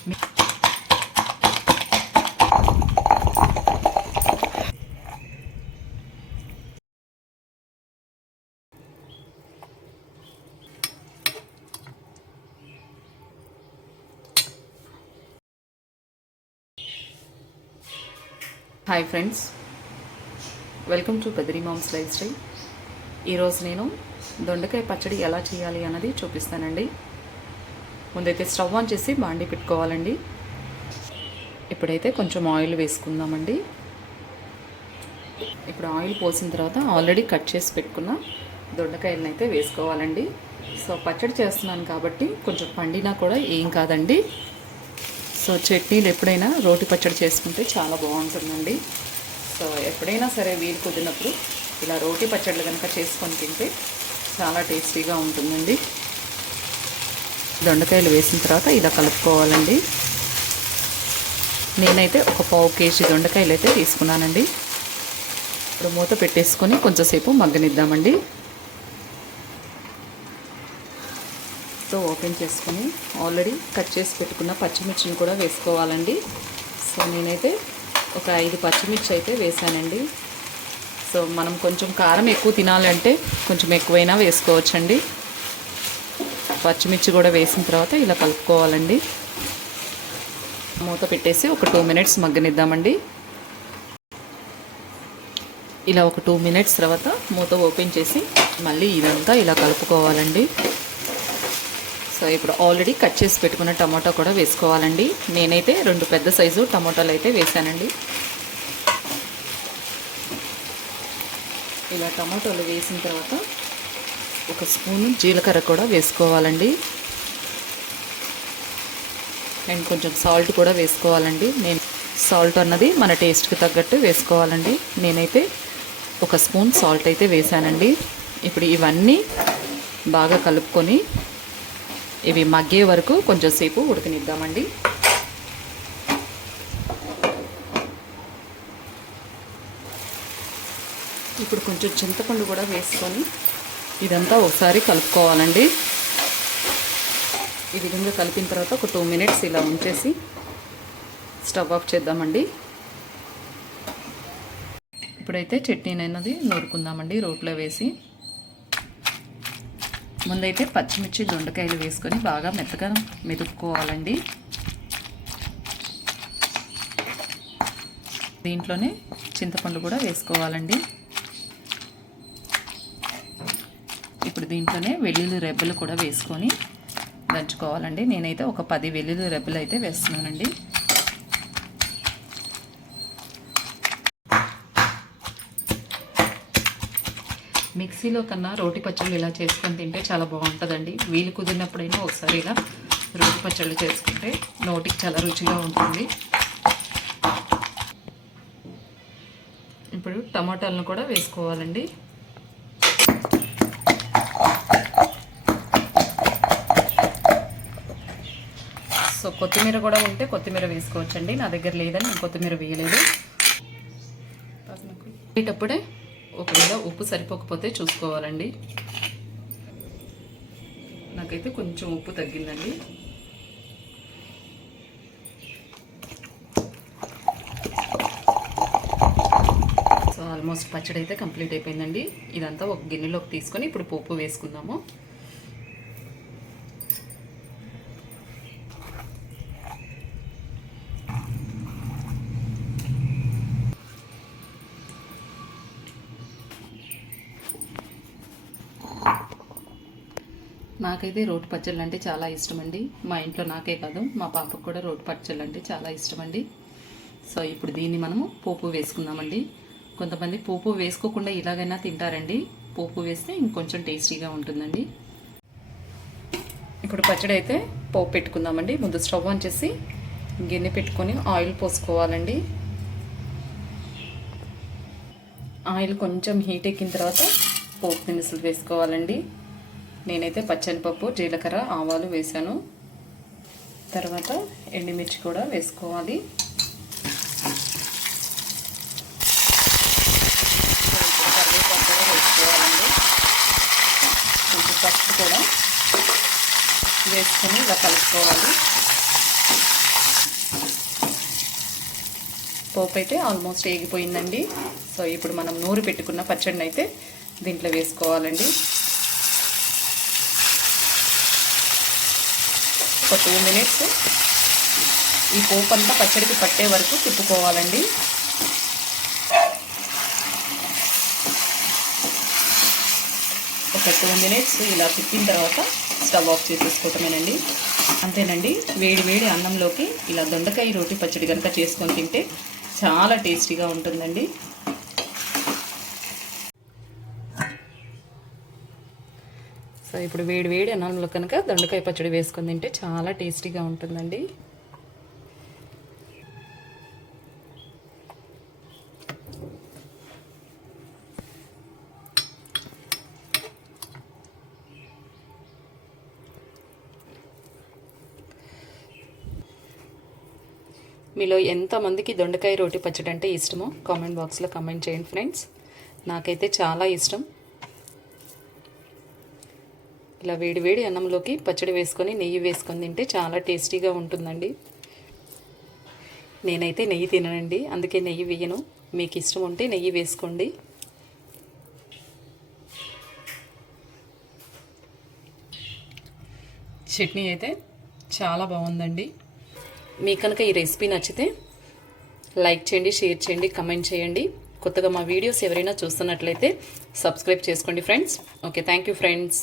Hi friends, welcome to Badiri moms life style. ఈరోజు నేను దొండకాయ పచ్చడి ఎలా చేయాలి అన్నది చూపిస్తానండి. ముందైతే స్టవ్ ఆన్ చేసి బాండి పెట్టుకోవాలండి. ఇప్పుడైతే కొంచెం ఆయిల్ వేసుకుందామండి. ఇప్పుడు ఆయిల్ పోసిన తర్వాత ఆల్రెడీ కట్ చేసి పెట్టుకున్న దొండకాయలను అయితే వేసుకోవాలండి. సో పచ్చడి చేస్తున్నాను కాబట్టి కొంచెం పండినా కూడా ఏం కాదండి. సో చట్నీలు ఎప్పుడైనా రోటి పచ్చడి చేసుకుంటే చాలా బాగుంటుందండి. సో ఎప్పుడైనా సరే వీలు కుదిరినప్పుడు ఇలా రోటి పచ్చళ్ళు కనుక చేసుకొని తింటే చాలా టేస్టీగా ఉంటుందండి. దొండకాయలు వేసిన తర్వాత ఇలా కలుపుకోవాలండి. నేనైతే ఒక 1/2 కేజీ దొండకాయలు అయితే తీసుకున్నానండి. ఇప్పుడు మూత పెట్టేసుకొని కొంచెంసేపు మగ్గనిద్దామండి. సో ఓపెన్ చేసుకొని ఆల్రెడీ కట్ చేసి పెట్టుకున్న పచ్చిమిర్చిని కూడా వేసుకోవాలండి. సో నేనైతే ఒక 5 పచ్చిమిర్చి అయితే వేసానండి. సో మనం కొంచెం కారం ఎక్కువ తినాలంటే కొంచెం ఎక్కువైనా వేసుకోవచ్చండి. పచ్చిమిర్చి కూడా వేసిన తర్వాత ఇలా కలుపుకోవాలండి. మూత పెట్టేసి ఒక 2 మినిట్స్ మగ్గనిద్దామండి. ఇలా ఒక 2 మినిట్స్ తర్వాత మూత ఓపెన్ చేసి మళ్ళీ ఇదంతా ఇలా కలుపుకోవాలండి. సో ఇప్పుడు ఆల్రెడీ కట్ చేసి పెట్టుకున్న టమాటా కూడా వేసుకోవాలండి. నేనైతే 2 పెద్ద సైజు టమాటాలు అయితే వేసానండి. ఇలా టమాటాలు వేసిన తర్వాత 1 స్పూను జీలకర్ర కూడా వేసుకోవాలండి. అండ్ కొంచెం సాల్ట్ కూడా వేసుకోవాలండి. నేను సాల్ట్ అన్నది మన టేస్ట్కి తగ్గట్టు వేసుకోవాలండి. నేనైతే 1 స్పూన్ సాల్ట్ అయితే వేసానండి. ఇప్పుడు ఇవన్నీ బాగా కలుపుకొని ఇవి మగ్గే వరకు కొంచెం సేపు ఉడకనిద్దామండి. ఇప్పుడు కొంచెం చింతపండు కూడా వేసుకొని ఇదంతా ఒకసారి కలుపుకోవాలండి. ఈ విధంగా కలిపిన తర్వాత ఒక 2 మినిట్స్ ఇలా ఉంచేసి స్టవ్ ఆఫ్ చేద్దామండి. ఇప్పుడైతే చట్నీ అన్నది నూరుకుందామండి రోట్లో వేసి. ముందైతే పచ్చిమిర్చి దొండకాయలు వేసుకొని బాగా మెత్తగా మెదుపుకోవాలండి. దీంట్లోనే చింతపండు కూడా వేసుకోవాలండి. ఇప్పుడు దీంట్లోనే వెల్లుల్లి రెబ్బలు కూడా వేసుకొని దంచుకోవాలండి. నేనైతే ఒక 10 వెల్లుల్లి రెబ్బలు అయితే వేస్తున్నానండి. మిక్సీలో కన్నా రోటి పచ్చళ్ళు ఇలా చేసుకొని తింటే చాలా బాగుంటుందండి. వీలు కుదిరినప్పుడైనా ఒకసారి ఇలా రోటి పచ్చళ్ళు చేసుకుంటే నోటికి చాలా రుచిగా ఉంటుంది. ఇప్పుడు టమాటాలను కూడా వేసుకోవాలండి. సో కొత్తిమీర కూడా ఉంటే కొత్తిమీర వేసుకోవచ్చండి. నా దగ్గర లేదని నేను కొత్తిమీర వేయలేదు. వేసేటప్పుడే ఒకవేళ ఉప్పు సరిపోకపోతే చూసుకోవాలండి. నాకైతే కొంచెం ఉప్పు తగ్గిందండి. సో ఆల్మోస్ట్ పచ్చడి అయితే కంప్లీట్ అయిపోయిందండి. ఇదంతా ఒక గిన్నెలోకి తీసుకొని ఇప్పుడు పోపు వేసుకుందాము. నాకైతే రోటి పచ్చళ్ళు అంటే చాలా ఇష్టం అండి. మా ఇంట్లో నాకే కాదు మా పాపకు కూడా రోటి పచ్చళ్ళు అంటే చాలా ఇష్టం అండి. సో ఇప్పుడు దీన్ని మనము పోపు వేసుకుందామండి. కొంతమంది పోపు వేసుకోకుండా ఇలాగైనా తింటారండి. పోపు వేస్తే ఇంకొంచెం టేస్టీగా ఉంటుందండి. ఇప్పుడు పచ్చడి అయితే పోపు పెట్టుకుందామండి. ముందు స్టవ్ ఆన్ చేసి గిన్నె పెట్టుకొని ఆయిల్ పోసుకోవాలండి. ఆయిల్ కొంచెం హీట్ ఎక్కిన తర్వాత పోపు దినుసులు వేసుకోవాలండి. నేనైతే పచ్చనిపప్పు, జీలకర్ర, ఆవాలు వేసాను. తర్వాత ఎండుమిర్చి కూడా వేసుకోవాలి. కరివేపాకు కూడా వేసుకోవాలండి. కొంచెం పసుపు కూడా వేసుకొని ఇలా కలుపుకోవాలి. పోపు అయితే ఆల్మోస్ట్ ఏగిపోయిందండి. సో ఇప్పుడు మనం నూరి పెట్టుకున్న పచ్చడిని అయితే దీంట్లో వేసుకోవాలండి. ఒక 2 మినిట్స్ ఈ పోపు అంతా పచ్చడికి పట్టే వరకు తిప్పుకోవాలండి. ఒక 2 మినిట్స్ ఇలా తిప్పిన తర్వాత స్టవ్ ఆఫ్ చేసేసుకోవటమేనండి. అంతేనండి. వేడి వేడి అన్నంలోకి ఇలా దొండకాయ రోటి పచ్చడి కనుక చేసుకొని తింటే చాలా టేస్టీగా ఉంటుందండి. సో ఇప్పుడు వేడి వేడి అన్నంలో కనుక దొండకాయ పచ్చడి వేసుకొని తింటే చాలా టేస్టీగా ఉంటుందండి. మీలో ఎంతమందికి దొండకాయ రోటి పచ్చడి అంటే ఇష్టమో కామెంట్ బాక్స్లో కామెంట్ చేయండి ఫ్రెండ్స్. నాకైతే చాలా ఇష్టం. ఇలా వేడి వేడి అన్నంలోకి పచ్చడి వేసుకొని నెయ్యి వేసుకొని తింటే చాలా టేస్టీగా ఉంటుందండి. నేనైతే నెయ్యి తిననండి, అందుకే నెయ్యి వేయను. మీకు ఇష్టం ఉంటే నెయ్యి వేసుకోండి. చట్నీ అయితే చాలా బాగుందండి. మీకు కనుక ఈ రెసిపీ నచ్చితే లైక్ చేయండి, షేర్ చేయండి, కమెంట్ చేయండి. కొత్తగా మా వీడియోస్ ఎవరైనా చూస్తున్నట్లయితే సబ్స్క్రైబ్ చేసుకోండి friends. Okay, thank you friends.